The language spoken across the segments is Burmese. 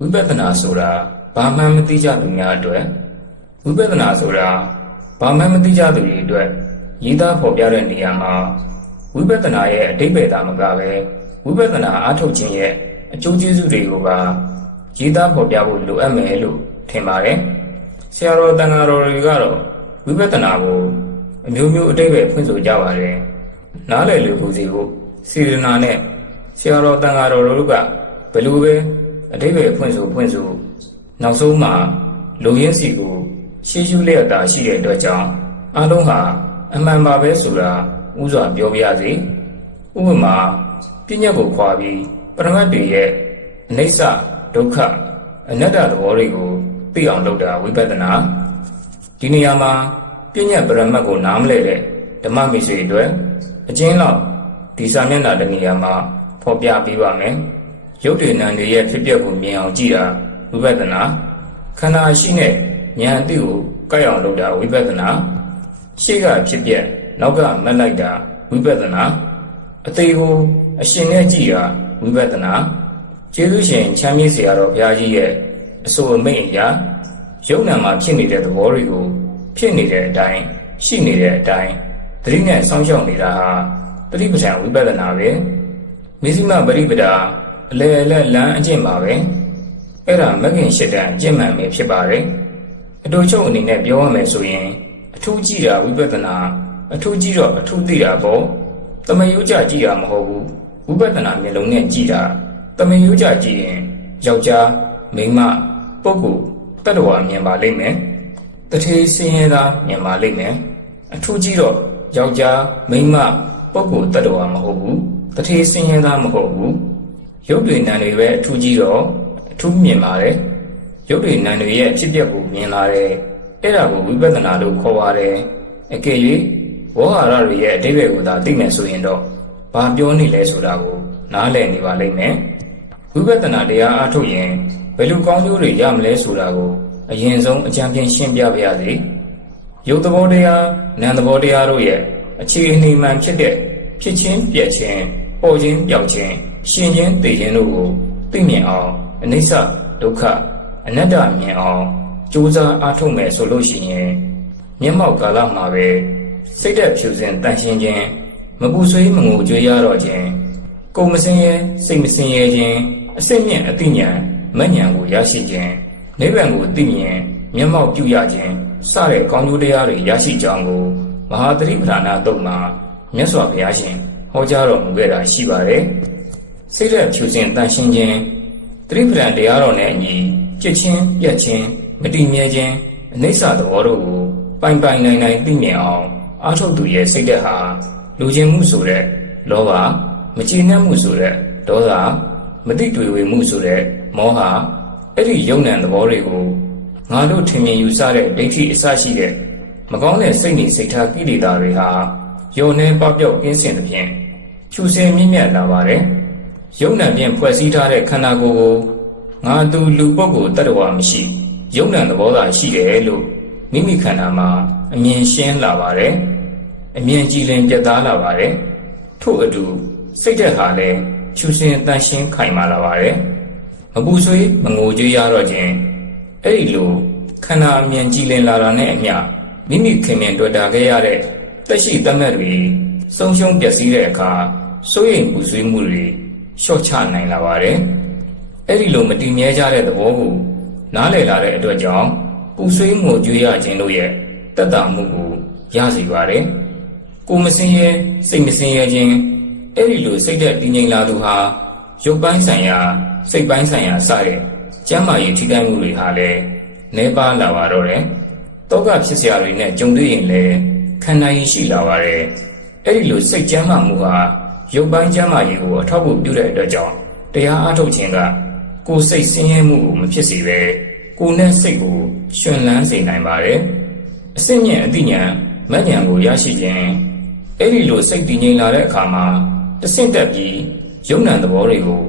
ဝိပဿနာဆိုတာဘာမှမသိကြသူများအတွက်ဝိပဿနာဆိုတာဘာမှမသိကြသူတွေအတွက်ရေးသားဖော်ပြတဲ့နေရာမှာဝိပဿနာရဲ့အတိတ်ပဲတာမကပဲဝိပဿနာအားထုတ်ခြင်းရဲ့အကျိုးကျေးဇူးတွေကိုပါရေးသားဖော်ပြဖို့လိုအပ်မယ်လို့ထင်ပါတယ်ဆရာတော်တန်ဃာတော်တွေကတော့ဝိပဿနာကိုအမျိုးမျိုးအတိတ်ပဲဖွင့်ဆိုကြပါတယ်နားလည်လူကိုစီကိုစေရနာနဲ့ဆရာတော်တန်ဃာတော်တို့ကဘယ်လိုပဲ အတိတ်ပဲဖွင့်ဆိုဖွင့်ဆိုနောက်ဆုံးမှာလူရင်းစီကိုရှေးရှုလျက်တာရှိတဲ့အတွက်ကြောင့်အလုံးဟာအမှန်ပါပဲဆိုတာဥစွာပြောပြရစီဥပမာပြဉ္ညာကိုခွာပြီးပရမတ်တွေရဲ့အနိစ္စဒုက္ခအနတ္တသဘောတွေကိုသိအောင်လုပ်တာဝိပဿနာဒီနေရာမှာပြဉ္ညာပရမတ်ကိုနားမလဲတဲ့ဓမ္မမိတ်ဆွေအတွက်အချင်းလောက်ဒီစာမျက်နှာတစ်နေရာမှာဖော်ပြပေးပါမယ် ရုပ်တွေနာမ်တွေရဲ့ဖြစ်ပျက်ကိုမြင်အောင်ကြည့်တာဝိပဿနာခန္ဓာရှိနဲ့ဉာဏ်အသိကိုကောက်အောင်လုပ်တာဝိပဿနာရှေ့ကဖြစ်ပျက်နောက်ကမက်လိုက်တာဝိပဿနာအသေးကိုအရှင်နဲ့ကြည့်တာဝိပဿနာကျေးဇူးရှင်ချမ်းမြေ့စရာတော်ဘုရားကြီးရဲ့အဆိုအမိန့်အရာယုံနာမှာဖြစ်နေတဲ့သဘောတွေကိုဖြစ်နေတဲ့အတိုင်းရှိနေတဲ့အတိုင်းသတိနဲ့စောင့်ရှောက်နေတာဟာပရိပဒံဝိပဿနာပဲမေဇိမပရိပဒါ အလေအလက်လမ်းအကျင့်ပါပဲအဲ့ဒါမဂ္ဂင်ရှစ်တန်အကျင့်မှန်ပဲဖြစ်ပါတယ်အတူချုပ်အနေနဲ့ပြောရမယ်ဆိုရင်အထူးကြည့်တာဝိပဿနာအထူးကြည့်တော့အထူးသိတာပေါ့တမယုကြကြည့်တာမဟုတ်ဘူးဝိပဿနာမျက်လုံးနဲ့ကြည့်တာတမယုကြကြည့်ရင်ယောက်ျားမိန်းမပုဂ္ဂိုလ်တ attva မြင်ပါလိမ့်မယ်တထေးစင်းရဲသားမြင်ပါလိမ့်မယ်အထူးကြည့်တော့ယောက်ျားမိန်းမပုဂ္ဂိုလ်တ attva မဟုတ်ဘူးတထေးစင်းရဲသားမဟုတ်ဘူး ရုပ်တွေနာမ်တွေပဲအထူးကြည့်တော့အထူးမြင်ပါတယ်ရုပ်တွေနာမ်တွေရဲ့ဖြစ်ပျက်ကိုမြင်လာတယ်အဲ့ဒါကိုဝိပဿနာလို့ခေါ်ပါတယ်အကယ်၍ဝေါဟာရတွေရဲ့အတိပ္ပယ်ကိုသာသိမယ်ဆိုရင်တော့ဘာပြောနေလဲဆိုတာကိုနားလည်နေပါလိမ့်မယ်ဝိပဿနာတရားအားထုတ်ရင်ဘယ်လိုကောင်းကျိုးတွေရမလဲဆိုတာကိုအရင်ဆုံးအကြံပြရှင်းပြပါရစေရုပ်သဘောတရားနာမ်သဘောတရားတို့ရဲ့အခြေအနေမှန်ဖြစ်တဲ့ဖြစ်ချင်းပြက်ချင်း ပေါ်ချင်းပြောက်ချင်းရှင်ချင်းသိချင်းတို့ကိုသိမြင်အောင်အနိစ္စဒုက္ခအနတ္တမြင်အောင်ကြိုးစားအားထုတ်မယ်ဆိုလို့ရှိရင်မျက်မှောက်ကာလမှာပဲစိတ်သက်ဖြူစင်တန်ရှင်းခြင်းမပူဆွေးမငိုကြွေးရတော့ခြင်းကိုယ်မစင်ရဲစိတ်မစင်ရဲခြင်းအစစ်မြင့်အသိဉာဏ်မဉဏ်ကိုရရှိခြင်းနိဗ္ဗာန်ကိုသိမြင်မျက်မှောက်ပြုရခြင်းစတဲ့ကောင်းကျိုးတရားတွေရရှိကြောင်းကိုမဟာသတိပဋ္ဌာနာတုတ်မှာမြတ်စွာဘုရားရှင် ဟောကြားတော်မူခဲ့တာရှိပါတယ်စိတ်သက်ဖြူစင်တန်ရှင်းခြင်းသတိပဋ္ဌာန်တရားတော်နဲ့အညီကြစ်ချင်းပြက်ချင်းမတည်မြဲခြင်းအနိစ္စသဘောတို့ကိုပိုင်ပိုင်နိုင်နိုင်သိမြင်အောင်အာထုတ်သူရဲ့စိတ်သက်ဟာလူချင်းမှုဆိုတဲ့လောဘမကျေနပ်မှုဆိုတဲ့ဒေါသမတိတွေ့ဝေမှုဆိုတဲ့မောဟအဲ့ဒီယုံ nant သဘောတွေကိုငါတို့ထင်မြင်ယူဆတဲ့ဒိဋ္ဌိအစရှိတဲ့မကောင်းတဲ့စိတ်နေစိတ်ထားကိလေသာတွေဟာ ယုံနေပပျောက်ကင်းစင်သဖြင့်ဖြူစင်မြင့်မြတ်လာပါတယ်ယုံ nant ဖြင့်ဖွဲ့စည်းထားတဲ့ခန္ဓာကိုယ်ကိုငါသူလူပုဂ္ဂိုလ်တ attva မရှိယုံ nant သဘောသာရှိတယ်လို့မိမိခန္ဓာမှာအမြင်ရှင်းလာပါတယ်အမြင်ကြည်လင်ပြတ်သားလာပါတယ်ထို့အတူစိတ်သက်ဟာလည်းဖြူစင်တန်ရှင်းခိုင်မာလာပါတယ်မပူဆွေးမငိုကြွေးရတော့ခြင်းအဲ့ဒီလိုခန္ဓာအမြင်ကြည်လင်လာတာနဲ့အမျှမိမိခင်မင်တွေ့တာခဲ့ရတဲ့ တက်ရှိတတ်မဲ့တွေဆုံးရှုံးပျက်စီးတဲ့အခါစိုးရိမ်ပူဆွေးမှုတွေလျှော့ချနိုင်လာပါတယ်အဲ့ဒီလိုမတည်မြဲကြတဲ့သဘောကိုနားလည်လာတဲ့အတွက်ကြောင့်ပူဆွေးငိုကြွေးရခြင်းတို့ရဲ့တက်တာမှုကိုရစီပါတယ်ကိုမစင်းရဲစိတ်မစင်းရဲခြင်းအဲ့ဒီလိုစိတ်သက်တည်ငြိမ်လာသူဟာရုပ်ပိုင်းဆိုင်ရာစိတ်ပိုင်းဆိုင်ရာစတဲ့ကျမ်းမာရေးထိခိုက်မှုတွေဟာလည်းနှဲပါလာပါတော့တယ်။တောကဖြစ်စရာတွေနဲ့ကြုံတွေ့ရင်လည်း ခန္ဓာရည်ရှိလာပါတယ်။အဲ့ဒီလိုစိတ်ကျမ်းမာမှုဟာရုပ်ပိုင်းကျမ်းမာရေးကိုအထောက်အကူပြုတဲ့အတွက်ကြောင့်တရားအားထုတ်ခြင်းကကိုယ်စိတ်ဆင်းရဲမှုကိုမဖြစ်စေပဲကိုယ်နဲ့စိတ်ကိုရှင်လန်းစေနိုင်ပါတယ်။အစစ်မြင့်အသိဉာဏ်မဉဏ်ကိုရရှိခြင်းအဲ့ဒီလိုစိတ်တည်ငြိမ်လာတဲ့အခါမှာတဆင့်တက်ပြီးယုံ nant သဘောတွေကို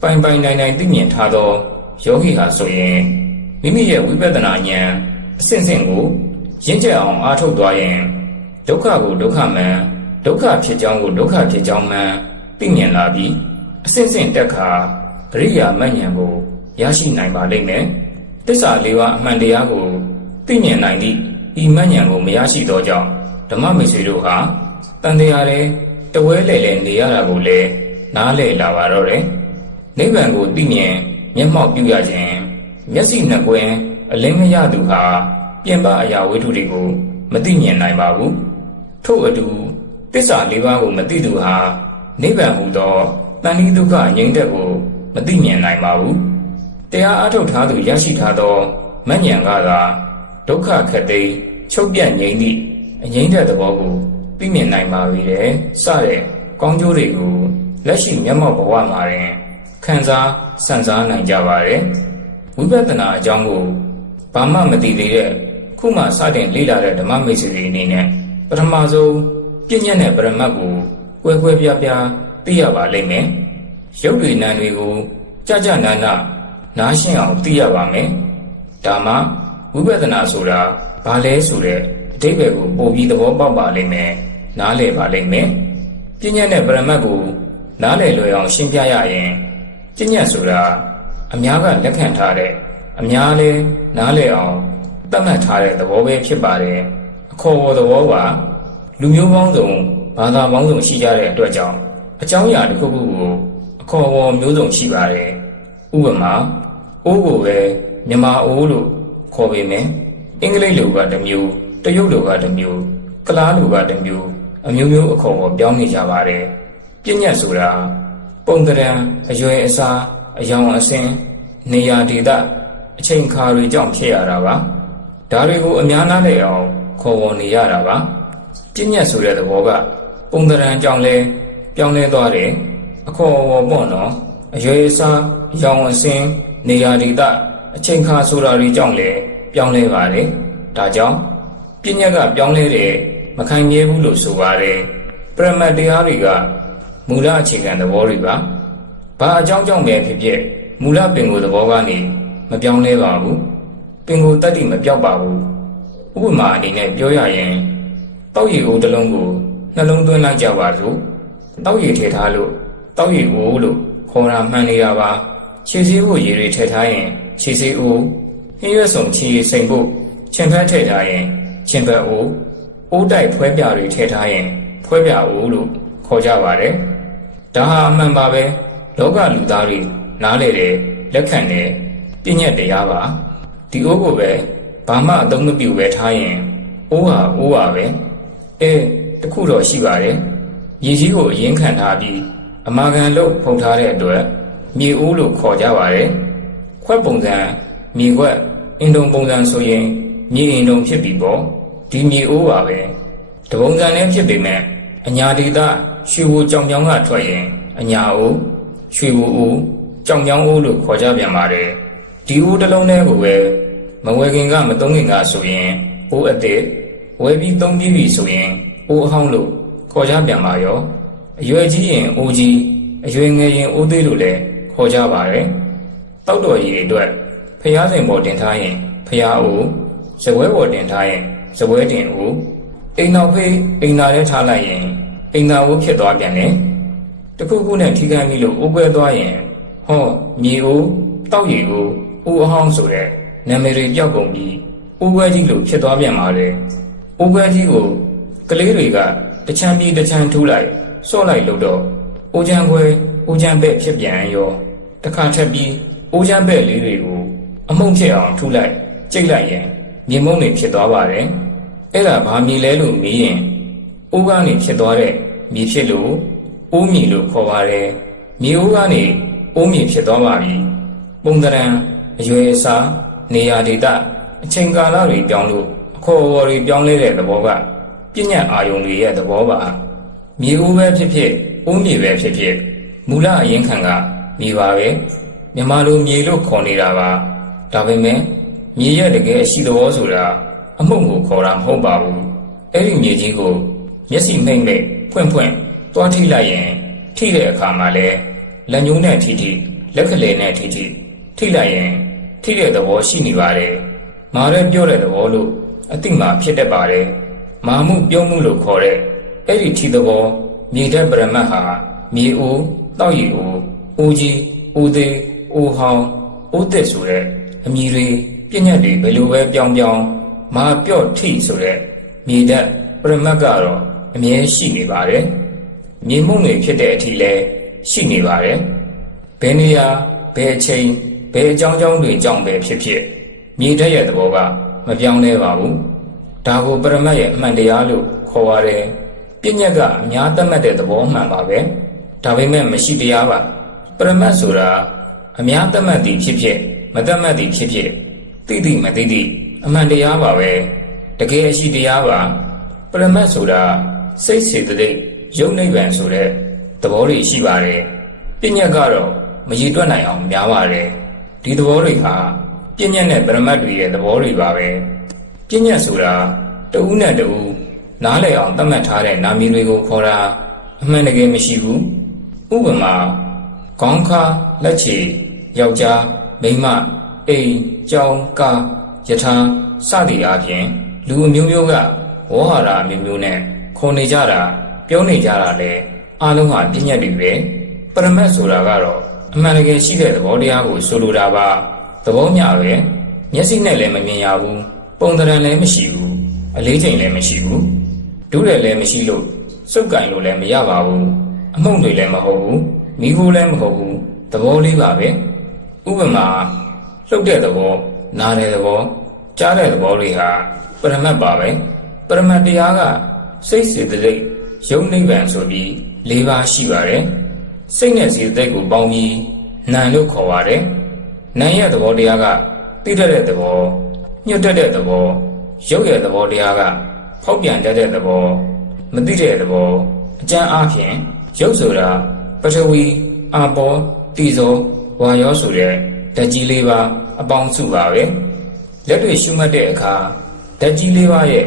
ပိုင်ပိုင်နိုင်နိုင်သိမြင်ထားသောယောဂီဟာဆိုရင်မိမိရဲ့ဝိပဿနာဉာဏ်အစဉ်စဉ်ကိုရင့်ကျက်အောင်အားထုတ်သွားရင် ဒုက္ခကိုဒုက္ခမှန်ဒုက္ခဖြစ်ကြောင်းကိုဒုက္ခဖြစ်ကြောင်းမှန်သိမြင်လာပြီးအစဉ်စဉ်တက်ခါအရိယာမဉ္ဇဉ်ကိုရရှိနိုင်ပါလိမ့်မယ်တစ္ဆာလေးပါးအမှန်တရားကိုသိမြင်နိုင်သည့်ဤမဉ္ဇဉ်ကိုမရရှိသောကြောင့်ဓမ္မမိတ်ဆွေတို့ဟာတန်တရားရဲတဝဲလေလေနေရတာကိုလည်းနားလည်လာပါတော့တယ်နိဗ္ဗာန်ကိုသိမြင်မျက်မှောက်ပြုရခြင်းမျက်စိနှစ်ကွင်းအလင်းမရသူဟာပြင်ပအရာဝတ္ထုတွေကိုမသိမြင်နိုင်ပါဘူး ထို့အတူတစ္ဆာလေးပါးကိုမသိသူဟာနိဗ္ဗာန်ဟူသောတဏှိဒုက္ခငြိမ်းသက်ကိုမသိမြင်နိုင်ပါဘူးတရားအထုတ်ထားသူရရှိထားသောမဉ္ဇဉ်ကသာဒုက္ခခတ်သိမ်းချုပ်ပြတ်ငြိမ်းသည့်အငြိမ်းတဲ့သဘောကိုသိမြင်နိုင်ပါပြီတဲ့စတဲ့ကောင်းကျိုးတွေကိုလက်ရှိမျက်မှောက်ဘဝမှာရင်ခံစားစံစားနိုင်ကြပါတယ်ဝိပဿနာအကြောင်းကိုဘာမှမသိသေးတဲ့ခုမှစတင်လေ့လာတဲ့ဓမ္မမိတ်ဆွေတွေအနေနဲ့ ပထမဆုံးပြည့်ညက်တဲ့ပရမတ်ကိုကွဲကွဲပြားပြားသိရပါလိမ့်မယ်ရုပ်တွေနာမ်တွေကိုကြကြနာနာနားရှင်းအောင်သိရပါမယ်ဒါမှဝိပဿနာဆိုတာဘာလဲဆိုတဲ့အဓိပ္ပာယ်ကိုပို့ပြီးသဘောပေါက်ပါလိမ့်မယ်နားလည်ပါလိမ့်မယ်ပြည့်ညက်တဲ့ပရမတ်ကိုနားလည်လွယ်အောင်ရှင်းပြရရင်ပြည့်ညက်ဆိုတာအများကလက်ခံထားတဲ့အများလဲနားလည်အောင်သတ်မှတ်ထားတဲ့သဘောပဲဖြစ်ပါတယ် အခေါ်အဝေါ်သဘောပါလူမျိုးပေါင်းစုံဘာသာပေါင်းစုံရှိကြတဲ့အတွက်ကြောင့်အကြောင်းအရာတစ်ခုခုကိုအခေါ်အဝေါ်မျိုးစုံရှိပါတယ်ဥပမာအိုးကိုပဲမြန်မာအိုးလို့ခေါ်ပေမယ်အင်္ဂလိပ်လိုကတစ်မျိုးတရုတ်လိုကတစ်မျိုးကလားလိုကတစ်မျိုးအမျိုးမျိုးအခေါ်အဝေါ်ပြောင်းနေကြပါတယ်ပြည့်ညတ်ဆိုတာပုံသဏ္ဍာန်အရွယ်အစားအယောင်အဆင်းနေရာဒေသအချိန်ခါတွေကြောင့်ဖြစ်ရတာပါဒါတွေကိုအများနာလဲအောင် ခေါ်ဝေါ်နေရတာပါပြည့်ညတ်ဆိုတဲ့သဘောကပုံသဏ္ဍာန်ကြောင့်လဲပြောင်းလဲသွားတယ်အခေါ်အဝေါ်ပေါ့နော်အရွယ်အစားအယောင်အဆင်းနေရာဒေသအချိန်ခါဆိုတာတွေကြောင့်လဲပြောင်းလဲပါတယ်ဒါကြောင့်ပြည့်ညတ်ကပြောင်းလဲတယ်မခံမြဲဘူးလို့ဆိုပါတယ်ပရမတ်တရားတွေကမူလအခြေခံသဘောတွေပါဘာအကြောင်းကြောင့်ပဲဖြစ်ဖြစ်မူလပင်ကိုယ်သဘောကနေမပြောင်းလဲပါဘူးပင်ကိုယ်တတ္တိမပြောက်ပါဘူး ဥပမာအနေနဲ့ပြောရရင်တောက်ရည်အိုးတစ်လုံးကိုနှလုံးသွင်းလိုက်ကြပါစို့တောက်ရည်ထည့်ထားလို့တောက်ရည်အိုးလို့ခေါ်တာမှန်နေတာပါခြေစည်းဖို့ရည်တွေထည့်ထားရင်ခြေစည်းအိုးဟင်းရွက်စုံခြေရည်စိမ်ဖို့ချင်ဖက်ထည့်ထားရင်ချင်ဖက်အိုးအိုးတိုက်ဖွဲပြတွေထည့်ထားရင်ဖွဲပြအိုးလို့ခေါ်ကြပါတယ်ဒါဟာအမှန်ပါပဲလောကလူသားတွေနားလေတယ်လက်ခံတယ်ပြည့်ညက်တရားပါဒီအိုးကိုပဲ ဘာမှအသုံးမပြုပဲထားရင်အိုးဟာအိုးပါပဲအဲတခုတော့ရှိပါတယ်ရေကြီးကိုအရင်ခံထားပြီးအမာခံလို့ဖုံထားတဲ့အတွက်မြေအိုးလို့ခေါ်ကြပါတယ်ခွက်ပုံစံမြေခွက်အင်တုံပုံစံဆိုရင်မြေအင်တုံဖြစ်ပြီပေါ့ဒီမြေအိုးပါပဲတပုံစံနဲ့ဖြစ်ပေမဲ့အညာဒေတာရွှေဘူကြောင်ကြောင်ကထွက်ရင်အညာအိုးရွှေဘူအိုးကြောင်ကြောင်အိုးလို့ခေါ်ကြပြန်ပါတယ်ဒီအိုးတစ်လုံးထဲကိုပဲ မဝယ်ခင်ကမသုံးခင်ကဆိုရင်အိုးအစ်စ်ဝယ်ပြီးသုံးပြီးပြီဆိုရင်အိုးအဟောင်းလို့ခေါ်ကြပြန်ပါရောအရွယ်ကြီးရင်အိုးကြီးအရွယ်ငယ်ရင်အိုးသေးလို့လည်းခေါ်ကြပါတယ်တောက်တော်ကြီးတွေအတွက်ဖျားစိန်ပေါ်တင်ထားရင်ဖျားအိုးဇပွဲပေါ်တင်ထားရင်ဇပွဲတင်အိုးအိမ်တော်ဖေးအိမ်သာထဲထားလိုက်ရင်အိမ်သာဝုဖြစ်သွားပြန်တယ်တခုခုနဲ့ထိခိုက်မိလို့အိုးပွဲသွားရင်ဟောမြေအိုးတောက်ရည်ကိုအိုးအဟောင်းဆိုတဲ့ နာမည်တွေပြောက်ကုန်ပြီးအိုးပွဲကြီးလို့ဖြစ်သွားပြန်ပါတယ်အိုးပွဲကြီးကိုကလေးတွေကတချမ်းပြီးတချမ်းထူးလိုက်စော့လိုက်လို့တော့အိုးချမ်းခွဲအိုးချမ်းပဲ့ဖြစ်ပြန်ရောတခါထပ်ပြီးအိုးချမ်းပဲ့လေးတွေကိုအမုံဖြစ်အောင်ထူလိုက်ကြိတ်လိုက်ရင်မြေမုံတွေဖြစ်သွားပါတယ်အဲ့ဒါဘာမြေလဲလို့မေးရင်အိုးကနေဖြစ်သွားတဲ့မြေဖြစ်လို့အိုးမြေလို့ခေါ်ပါတယ်မြေအိုးကနေအိုးမြေဖြစ်သွားပါပြီပုံသဏ္ဍာန်အရွယ်အစား နေရာဒေသအချိန်ကာလတွေပြောင်းလို့အခေါ်အဝေါ်တွေပြောင်းလဲတဲ့သဘောကပြဉ္ညာအာယုံတွေရဲ့သဘောပါမြေအိုးပဲဖြစ်ဖြစ်အိုးမြေပဲဖြစ်ဖြစ်မူလအရင်ခံကမြေပါပဲမြန်မာလိုမြေလို့ခေါ်နေတာပါဒါပေမဲ့မြေရဲ့တကယ်အရှိသဘောဆိုတာအမှုန့်ကိုခေါ်တာမဟုတ်ပါဘူးအဲ့ဒီမြေကြီးကိုမျက်စိမိမ့်မိတ်ဖွင့်ဖွင့်တွားထိလိုက်ရင်ထိတဲ့အခါမှာလဲလက်ညှိုးနဲ့ထိထိလက်ကလေးနဲ့ထိထိထိလိုက်ရင် ထိတဲ့သဘောရှိနေပါတယ်မာရဲပြောတဲ့သဘောလို့အတိမာဖြစ်တတ်ပါတယ်မာမှုပြုံးမှုလို့ခေါ်တဲ့အဲ့ဒီထိသဘောမြေတဲ့ပရမတ်ဟာမြေအိုးတောက်ရီအိုးအိုးကြီးအိုးသေးအိုးဟောင်းအိုးသက်ဆိုတဲ့အမည်တွေပြည့်ညတ်တွေဘယ်လိုပဲပြောင်းပြောင်းမာပြော့ထိဆိုတဲ့မြေဓာတ်ပရမတ်ကတော့အမြဲရှိနေပါတယ်မြေမှုန့်တွေဖြစ်တဲ့အထိလဲရှိနေပါတယ်ဘယ်နေရာဘယ်အချိန် ဘယ်အကြောင်းကြောင်းတွေကြောင့်ပဲဖြစ်ဖြစ်မြေဓာတ်ရဲ့သဘောကမပြောင်းလဲပါဘူးဒါကိုပရမတ်ရဲ့အမှန်တရားလို့ခေါ်ရတယ်ပြည့်ညတ်ကအများသတ်မှတ်တဲ့သဘောမှန်ပါပဲဒါပေမဲ့မရှိတရားပါပရမတ်ဆိုတာအများသတ်မှတ်သည်ဖြစ်ဖြစ်မသတ်မှတ်သည်ဖြစ်ဖြစ်သိသိမသိသိအမှန်တရားပါပဲတကယ်အရှိတရားပါပရမတ်ဆိုတာစိတ်စေတသိက်ယုံနိဗ္ဗာန်ဆိုတဲ့သဘောတွေရှိပါတယ်ပြည့်ညတ်ကတော့မရည်တွက်နိုင်အောင်များပါတယ် ဒီသဘောတွေဟာပြည့်ညတ်နဲ့ပရမတ်တွေရဲ့သဘောတွေပါပဲပြည့်ညတ်ဆိုတာတဦးနဲ့တဦးနားလည်အောင်သတ်မှတ်ထားတဲ့နာမည်တွေကိုခေါ်တာအမှန်တကယ်မရှိဘူးဥပမာခေါင်းခါလက်ချေယောက်ျားမိန်းမအိမ်ကြောင်ကာယထာစသည်အားဖြင့်လူအမျိုးမျိုးကဝေါ်ဟာရအမျိုးမျိုးနဲ့ခေါ်နေကြတာပြောနေကြတာလေအားလုံးဟာပြည့်ညတ်တွေပဲပရမတ်ဆိုတာကတော့ အမှန်တကယ်ရှိတဲ့သဘောတရားကိုဆိုလိုတာပါသဘောမျှပဲမျက်စိနဲ့လည်းမမြင်ရဘူးပုံသဏ္ဍာန်လည်းမရှိဘူးအလေးချိန်လည်းမရှိဘူးဒုရယ်လည်းမရှိလို့စုပ်ကင်လို့လည်းမရပါဘူးအမှုန့်တွေလည်းမဟုတ်ဘူးမိခိုးလည်းမဟုတ်ဘူးသဘောလေးပါပဲဥပမာလှုပ်တဲ့သဘောနားတဲ့သဘောကြားတဲ့သဘောတွေဟာပရမတ်ပါပဲပရမတ်တရားကစိတ်စေတသိက်ယုံနိဗ္ဗာန်ဆိုပြီး၄ပါးရှိပါတယ် စိတ်နဲ့စေတသိက်ကိုပေါင်းပြီးနာလို့ခေါ်ပါတယ်နာရဲ့သဘောတရားကသိတတ်တဲ့သဘောညှို့တတ်တဲ့သဘောရုပ်ရဲ့သဘောတရားကဖောက်ပြန်တတ်တဲ့သဘောမသိတဲ့သဘောအကျမ်းအားဖြင့်ရုပ်ဆိုတာပထဝီအာဘောတိဇောဝါယောဆိုတဲ့ဓာတ်ကြီးလေးပါအပေါင်းစုပါပဲလက်တွေရှုမှတ်တဲ့အခါဓာတ်ကြီးလေးပါရဲ့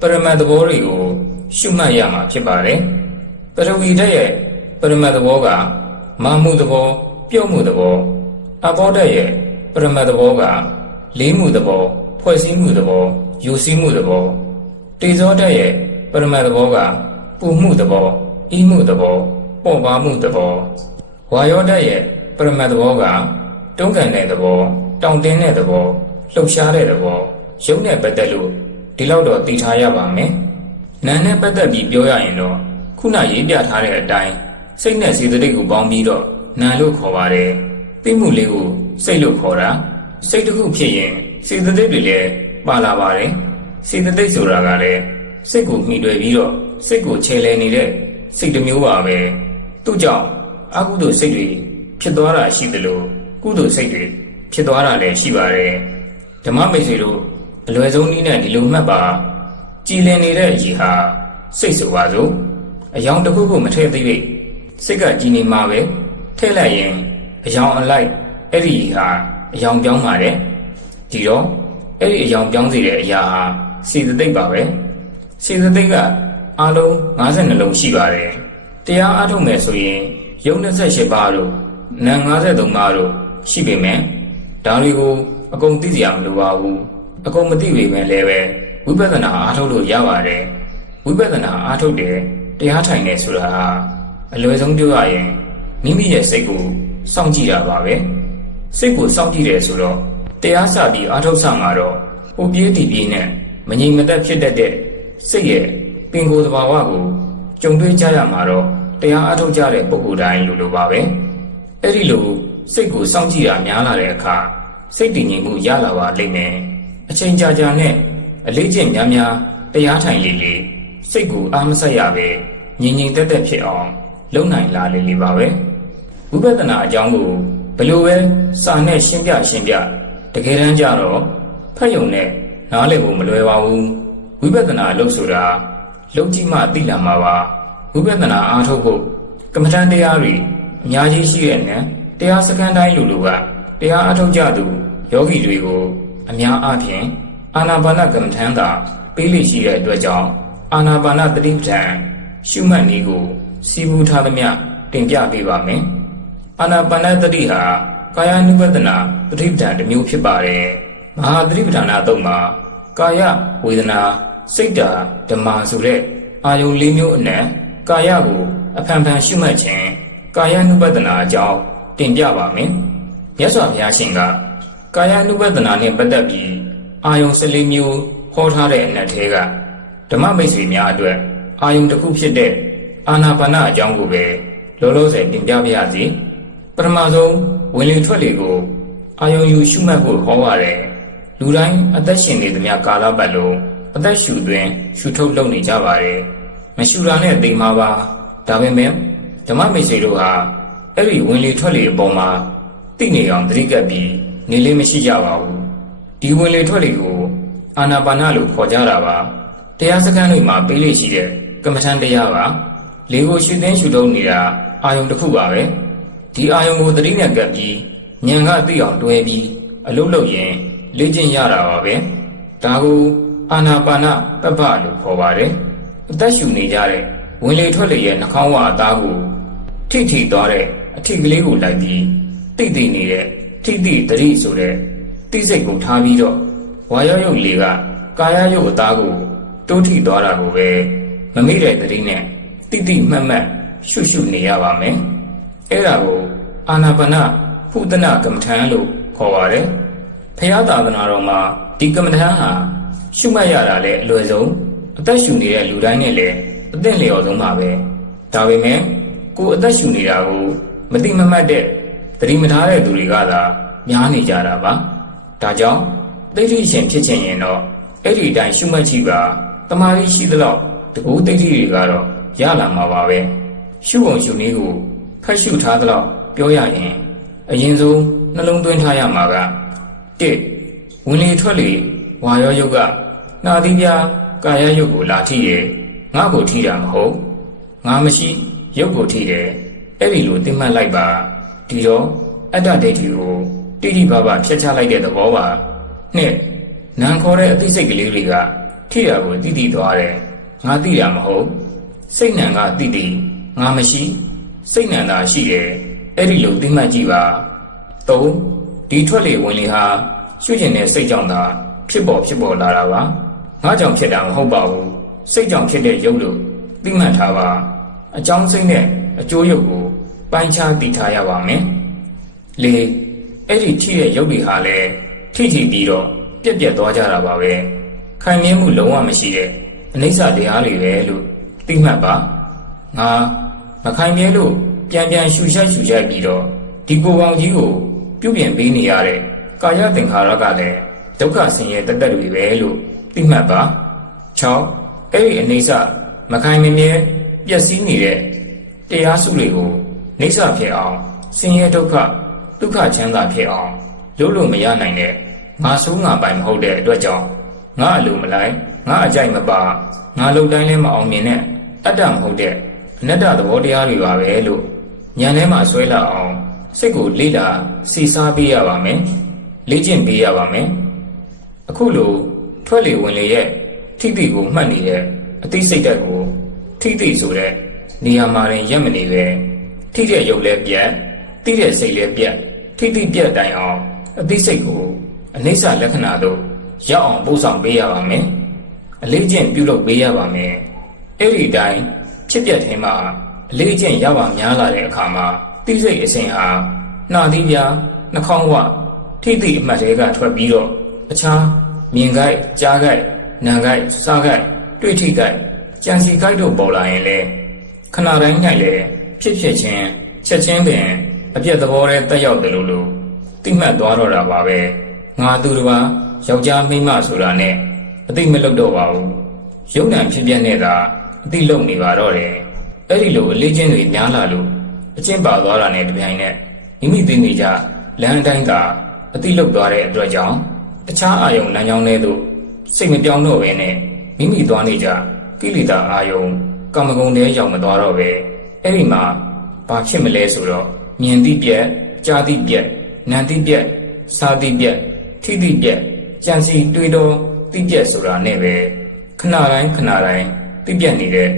ပရမတ်သဘောတွေကိုရှုမှတ်ရမှာဖြစ်ပါတယ်ပထဝီဓာတ်ရဲ့ ပရမတ်သဘောကမာမှုသဘော ပြုတ်မှုသဘောအဘောဓာတ်ရဲ့ပရမတ်သဘောကလေးမှုသဘောဖွဲ့စည်းမှုသဘောယူစည်းမှုသဘောတေဇောဓာတ်ရဲ့ပရမတ်သဘောကပူမှုသဘောအီးမှုသဘောပေါ့ပါမှုသဘောဝါယောဓာတ်ရဲ့ပရမတ်သဘောကတွန်းကန်တဲ့သဘောတောင့်တင်းတဲ့သဘောလှုပ်ရှားတဲ့သဘောရုပ်နဲ့ပတ်သက်လို့ဒီလောက်တော့သိထားရပါမယ်။နာနဲ့ပတ်သက်ပြီးပြောရရင်တော့ခုနရေးပြထားတဲ့အတိုင်း စိတ်နဲ့စေတသိက်ကိုပေါင်းပြီးတော့နာလို့ခေါ်ပါတယ်။သိမှုလေးကိုစိတ်လို့ခေါ်တာစိတ်တစ်ခုဖြစ်ရင်စေတသိက်တွေလည်းပါလာပါတယ်။စေတသိက်ဆိုတာကလည်းစိတ်ကိုမှီတွယ်ပြီးတော့စိတ်ကိုခြေလှယ်နေတဲ့စိတ်တစ်မျိုးပါပဲ။သူ့ကြောင့်အကုသိုလ်စိတ်တွေဖြစ်သွားတာရှိသလိုကုသိုလ်စိတ်တွေဖြစ်သွားတာလည်းရှိပါတယ်ဓမ္မမိတ်ဆွေတို့အလွယ်ဆုံးနည်းနဲ့ဒီလိုမှတ်ပါကြည်လင်နေတဲ့အရေးဟာစိတ်ဆိုပါစို့အယောင်တစ်ခုခုမထည့်သေး၍ စိတ်ကကြည်နေမှာပဲထည့်လိုက်ရင်အယောင်အလိုက်အဲ့ဒီဟာအယောင်ပြောင်းပါတယ်ဒီတော့အဲ့ဒီအယောင်ပြောင်းစေတဲ့အရာဟာစေတသိက်ပါပဲစေတသိက်ကအားလုံး52လုံးရှိပါတယ်တရားအားထုတ်မယ်ဆိုရင်ယုံ28ပါးတို့နံ53ပါးတို့ရှိပေမဲ့ဒါတွေကိုအကုန်သိစရာမလိုပါဘူးအကုန်မသိပေမဲ့လည်းပဲဝိပဿနာအားထုတ်လို့ရပါတယ်ဝိပဿနာအားထုတ်တယ်တရားထိုင်တယ်ဆိုတာဟာ အလွယ်ဆုံးပြောရရင်မိမိရဲ့စိတ်ကိုစောင့်ကြည့်တာပါပဲစိတ်ကိုစောင့်ကြည့်တယ်ဆိုတော့တရားစပြီးအားထုတ်ဆမှာတော့ဟိုပြေးတီပြေးနဲ့မငြိမ်မသက်ဖြစ်တတ်တဲ့စိတ်ရဲ့ပင်ကိုယ်သဘာဝကိုကြုံတွေ့ကြရမှာတော့တရားအားထုတ်ကြတဲ့ပုဂ္ဂိုလ်တိုင်းလိုလိုပါပဲအဲ့ဒီလိုစိတ်ကိုစောင့်ကြည့်တာများလာတဲ့အခါစိတ်တည်ငြိမ်မှုရလာပါလိမ့်မယ်အချိန်ကြာကြာနဲ့အလေးကျင့်များများတရားထိုင်လေလေစိတ်ကိုအားမဆက်ရပဲငြိမ်ငြိမ်သက်သက်ဖြစ်အောင် လုပ်နိုင်လာလေလေပါပဲဝိပဿနာအကြောင်းကိုဘယ်လိုပဲစာနဲ့ရှင်းပြရှင်းပြတကယ်တမ်းကျတော့ဖတ်ယုံနဲ့နားလည်ဖို့မလွယ်ပါဘူးဝိပဿနာလို့ဆိုတာလုံကြည့်မှသိလာမှာပါဝိပဿနာအားထုတ်ဖို့ကမ္မဋ္ဌာန်းတရားတွေအများကြီးရှိတဲ့နဲ့တရားစခန်းတိုင်းလူလူကတရားအထုတ်ကြသူယောဂီတွေကိုအများအားဖြင့်အာနာပါနကမ္မထံသာပေးလိရှိတဲ့အတွက်ကြောင့်အာနာပါနတတိပဋ္ဌာန်ရှုမှတ်နည်းကို စီးပူးထားသမျှတင်ပြပေးပါမယ်။အာနာပါနတတိဟာကာယ ानु ပဒနာတတိပဋ္ဌာန်တစ်မျိုးဖြစ်ပါတယ်။မဟာတတိပဋ္ဌာန်အတုံးမှာကာယဝေဒနာစိတ်ဓာဓမ္မာဆိုတဲ့အာယုံ၄မျိုးအနက်ကာယကိုအဖန်ဖန်ရှုမှတ်ခြင်းကာယ ानु ပဒနာအကြောင်းတင်ပြပါမယ်။မြတ်စွာဘုရားရှင်က ကာယ ानु ပဒနာနဲ့ပတ်သက်ပြီးအာယုံ14မျိုးဟောထားတဲ့အနက်ထဲကဓမ္မမိတ်ဆွေများအတွက်အာယုံတစ်ခုဖြစ်တဲ့ အာနာပါနအကြောင်းကိုပဲလောလောဆယ်တင်ပြပါရစေပထမဆုံးဝင်လေထွက်လေကိုအာယုံယူရှုမှတ်ဖို့ဟောရတယ်လူတိုင်းအသက်ရှင်နေသမျှကာလပတ်လုံးအသက်ရှူသွင်းရှူထုတ်လုပ်နေကြပါတယ်မရှူတာနဲ့သိမှာပါဒါပေမဲ့ဓမ္မမိတ်ဆွေတို့ဟာအဲ့ဒီဝင်လေထွက်လေအပေါ်မှာသိနေအောင်သတိကပ်ပြီးနေလေးမရှိကြပါဘူးဒီဝင်လေထွက်လေကိုအာနာပါနလို့ခေါ်ကြတာပါတရားစခန်းတွေမှာပေးလို့ရှိတဲ့ကမ္မထန်တရားပါ လေကိုရှူသွင်းရှူထုတ်နေတာအာယုံတစ်ခုပါပဲဒီအာယုံကိုသတိနဲ့ကပ်ပြီးဉာဏ်ကသိအောင်တွဲပြီးအလုပ်လုပ်ရင်လေ့ကျင့်ရတာပါပဲဒါကိုအာနာပါနပပ္ပလို့ခေါ်ပါတယ်အသက်ရှူနေကြတဲ့ဝင်လေထွက်လေရဲ့နှာခေါင်းဝအသားကိုထိထိသွားတဲ့အထိကလေးကိုလိုက်ပြီးတိတ်တိနေတဲ့ထိတိတတိဆိုတဲ့တိစိတ်ကိုထားပြီးတော့ဝါရောရုပ်လေကကာယရုပ်အသားကိုတိုးထိသွားတာကိုပဲမမိတဲ့တတိနဲ့ တိတိမှတ်မှတ်ရှုရှုနေရပါမယ်အဲ့ဒါကိုအာနာပါနဖုဒနာကမ္မထံလို့ခေါ်ပါတယ်ဖရာသာသနာတော်မှာဒီကမ္မထံဟာရှုမှတ်ရတာလည်းအလွယ်ဆုံးအသက်ရှူနေတဲ့လူတိုင်းနဲ့လည်းအသင့်လျော်ဆုံးပါပဲဒါပေမဲ့ကိုယ်အသက်ရှူနေတာကိုမတိမမှတ်တဲ့သတိမထားတဲ့သူတွေကသာများနေကြတာပါဒါကြောင့်သိတိရှင်ဖြစ်ခြင်းရင်တော့အဲ့ဒီအတိုင်းရှုမှတ်ကြည့်ပါတမာရီရှိသလောက်တကူသိတိတွေကတော့ ရလာမှာပါပဲရှုပုံရှုနည်းကိုဖတ်ရှုထားသလောက်ပြောရရင်အရင်ဆုံးနှလုံးသွင်းထားရမှာကတစ်ဝင်လေထွက်လေဝါရောယုတ်ကနာသီးပြားကာယယုတ်ကိုလာထိရဲ့ငါ့ကိုထိတာမဟုတ်ငါမရှိရုပ်ကိုထိတယ်အဲ့ဒီလိုသိမှတ်လိုက်ပါဒီတော့အတ္တဒိဋ္ဌိကိုတိတိပပဖျက်ချလိုက်တဲ့သဘောပါနှစ်နံခေါ်တဲ့အသိစိတ်ကလေးတွေကထိတာကိုတိတိသွားတယ်ငါသိတာမဟုတ် စိတ်နံကတိတိငါမရှိစိတ်နံသာရှိတယ်အဲ့ဒီလိုသိမှတ်ကြည့်ပါသုံးဒီထွက်လေဝင်လေဟာရှုကျင်တဲ့စိတ်ကြောင့်သာဖြစ်ပေါ်ဖြစ်ပေါ်လာတာပါငါကြောင့်ဖြစ်တာမဟုတ်ပါဘူးစိတ်ကြောင့်ဖြစ်တဲ့ရုပ်လို့သိမှတ်ထားပါအကြောင်းစိတ်နဲ့အကျိုးရုပ်ကိုပိုင်းခြားသိထားရပါမယ်လေအဲ့ဒီထိတဲ့ရုပ်တွေဟာလည်းထိထိပြီးတော့ပြက်ပြက်သွားကြတာပါပဲခိုင်မြဲမှုလုံးဝမရှိတဲ့အနိစ္စတရားတွေပဲလို့ သိမှတ်ပါငါမခိုင်မြဲလို့ပြန်ပြန်ရှူရှိုက်ရှူရှိုက်ပြီးတော့ဒီကိုယ်ပေါင်းကြီးကိုပြုတ်ပြင်ပေးနေရတဲ့ကာယသင်္ခါရကလည်းဒုက္ခဆင်းရဲတက်တက်တွေပဲလို့သိမှတ်ပါ6အဲ့ဒီအနေစမခိုင်မမြဲပျက်စီးနေတဲ့တရားစုတွေကိုနေဆဖြစ်အောင်ဆင်းရဲဒုက္ခဒုက္ခချမ်းသာဖြစ်အောင်လုပ်လို့မရနိုင်တဲ့ငါဆိုးငါပိုင်မဟုတ်တဲ့အတွက်ကြောင့်ငါအလိုမလိုက် ငါအကြိုက်မပါငါလုံတိုင်းလည်းမအောင်မြင်တဲ့အတ္တမဟုတ်တဲ့အနတ္တသဘောတရားတွေပါပဲလို့ဉာဏ်ထဲမှာဆွဲလာအောင်စိတ်ကိုလေ့လာစီစားပေးရပါမယ်လေ့ကျင့်ပေးရပါမယ်အခုလိုထွက်လေဝင်လေရဲ့ထိတိကိုမှတ်နေတဲ့အသိစိတ်ဓာတ်ကိုထိတိဆိုတဲ့နေရာမှာရင်ရက်မနေပဲထိတဲ့ရုပ်လည်းပြတ်တိတဲ့စိတ်လည်းပြတ်ထိတိပြတ်တိုင်အောင်အသိစိတ်ကိုအနိစ္စလက္ခဏာတို့ရောက်အောင်ပို့ဆောင်ပေးရပါမယ် အလေးကျင့်ပြုလုပ်ပေးရပါမယ်အဲ့ဒီတိုင်းဖြစ်ပြတဲ့မှာအလေးကျင့်ရပါများလာတဲ့အခါမှာတိစိတ်အစဉ်ဟာနှာသီးပြားနှာခေါင်းဝထိတိအမှတ်တွေကထွက်ပြီးတော့အခြားမြင်ကိုက်ကြားကိုက်နာကိုက်စားကိုက်တွေ့ထိကိုက်ကြံစီကိုက်တို့ပေါ်လာရင်လေခဏတိုင်း၌လေဖြစ်ဖြစ်ချင်းချက်ချင်းပင်အပြက်သဘောနဲ့တက်ရောက်တယ်လို့လို့သိမှတ်သွားတော့တာပါပဲငါသူတစ်ပါးယောက်ျားမိန်းမဆိုတာနဲ့ အသိမလွတ်တော့ပါဘူးယုံ nant ဖြစ်ပြနဲ့သာအသိလုံနေပါတော့တယ်အဲ့ဒီလိုအလေးချင်းတွေများလာလို့အချင်းပါသွားတာနဲ့တပြိုင်နက်မိမိသိနေကြလမ်းအတိုင်းသာအသိလုတ်သွားတဲ့အတွက်ကြောင့်တခြားအာယုံလမ်းကြောင်းတွေသို့စိတ်မပြောင်းတော့ဘဲနဲ့မိမိသွားနေကြကိလေသာအာယုံကာမဂုဏ်တွေရောက်မသွားတော့ပဲအဲ့ဒီမှာဘာဖြစ်မလဲဆိုတော့မြင်သိပြက်ကြားသိပြက်နာသိပြက်စားသိပြက်ထိသိပြက်ကြံစီတွေးတော့ သိပြက်ဆိုတာနဲ့ပဲခဏတိုင်းခဏတိုင်းသိပြက်နေတဲ့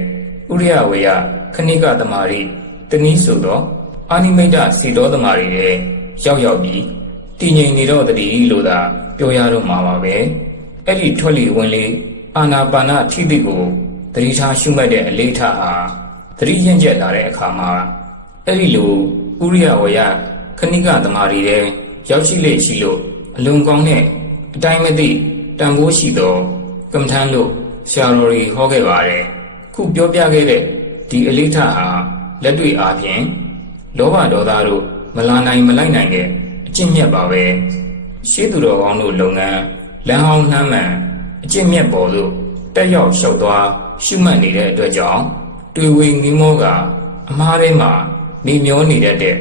ဥရိယဝေယခဏိကသမารိတနည်းဆိုတော့အာနိမိတ်တစေတောသမารိရဲ့ရောက်ရောက်ပြီးတည်ငြိမ်နေတော့တည်းလို့သာပြောရတော့မှာပါပဲအဲ့ဒီထွက်လေဝင်လေအာနာပါနထိတိကိုတတိထားရှုမှတ်တဲ့အလေးထားဟာသတိရင့်ကျက်လာတဲ့အခါမှာအဲ့ဒီလိုဥရိယဝေယခဏိကသမารိတဲ့ရောက်ရှိလေရှိလို့ အလွန်ကောင်းတဲ့အတိုင်းမသိ တန်ဖိုးရှိသောကမ္မထမ်းလို့ဆရာတော်ကြီးဟောခဲ့ပါတယ်ခုပြောပြခဲ့တဲ့ဒီအလေးထားဟာလက်တွေ့အားဖြင့်လောဘဒေါသတို့မလာနိုင်မလိုက်နိုင်တဲ့အကျင့်မြတ်ပါပဲရှေးသူတော်ကောင်းတို့လုပ်ငန်းလမ်းဟောင်းနှမ်းမှန်အကျင့်မြတ်ပေါ်သို့တက်ရောက်လျှောက်သွားရှုမှတ်နေတဲ့အတွက်ကြောင့်တွေ့ဝေငင်းမောကအမားထဲမှာနေမျောနေတတ်တဲ့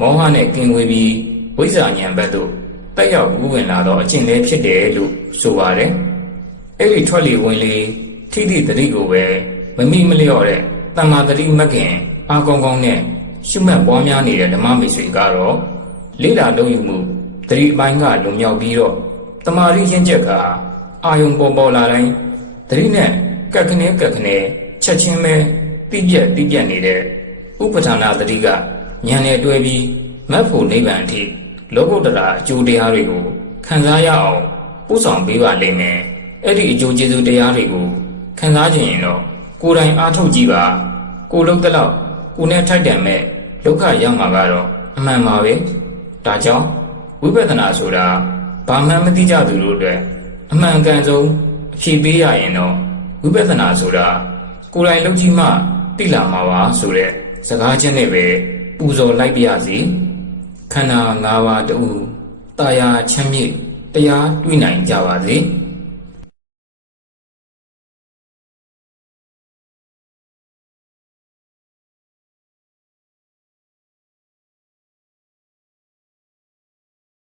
မောဟနဲ့ကင်ဝေးပြီးဝိဇ္ဇာဉဏ်ဘက်သို့ တက်ရောက်ကူးဝင်လာသောအကျင့်လေးဖြစ်တယ်လို့ဆိုပါတယ်အဲ့ဒီထွက်လေဝင်လေထိတိတတိကိုပဲမမိမလျော့တဲ့တမ္မာတတိမက္ခင်အာကောင်းကောင်းနဲ့ရှုမှတ်ပွားများနေတဲ့ဓမ္မမိတ်ဆွေကတော့လေးလာလုံးယူမှုတတိအပိုင်းကလွန်မြောက်ပြီးတော့တမာရီရင်းချက်ကအာယုံပေါ်ပေါ်လာတိုင်းတတိနဲ့ကက်ခနဲကက်ခနဲချက်ချင်းပဲတိပြက်တိပြက်နေတဲ့ဥပဌာနာတတိကဉာဏ်နဲ့တွဲပြီးမတ်ဖို့နိဗ္ဗာန်အထိ လောကုတ္တရာအကျိုးတရားတွေကိုခံစားရအောင်ပို့ဆောင်ပေးပါလိမ့်မယ်အဲ့ဒီအကျိုးကျေးဇူးတရားတွေကိုခံစားခြင်းရင်တော့ကိုယ်တိုင်အားထုတ်ကြည့်ပါကိုယ်လုံးတလောက်ကိုယ်နဲ့ထိုက်တန်မဲ့ဒုက္ခရောက်မှာကတော့အမှန်ပါပဲဒါကြောင့်ဝိပဿနာဆိုတာဘာမှမသိကြသူတို့အတွက်အမှန်ကန်ဆုံးအဖြေပေးရရင်တော့ဝိပဿနာဆိုတာကိုယ်တိုင်လုပ်ကြည့်မှသိလာမှာပါဆိုတဲ့စကားချင်းနဲ့ပဲပူဇော်လိုက်ပါရစေ ခန္ဓာ၅ပါးတူတာယာချမ်းမြေ့တရားတွေ့နိုင်ကြပါစေ။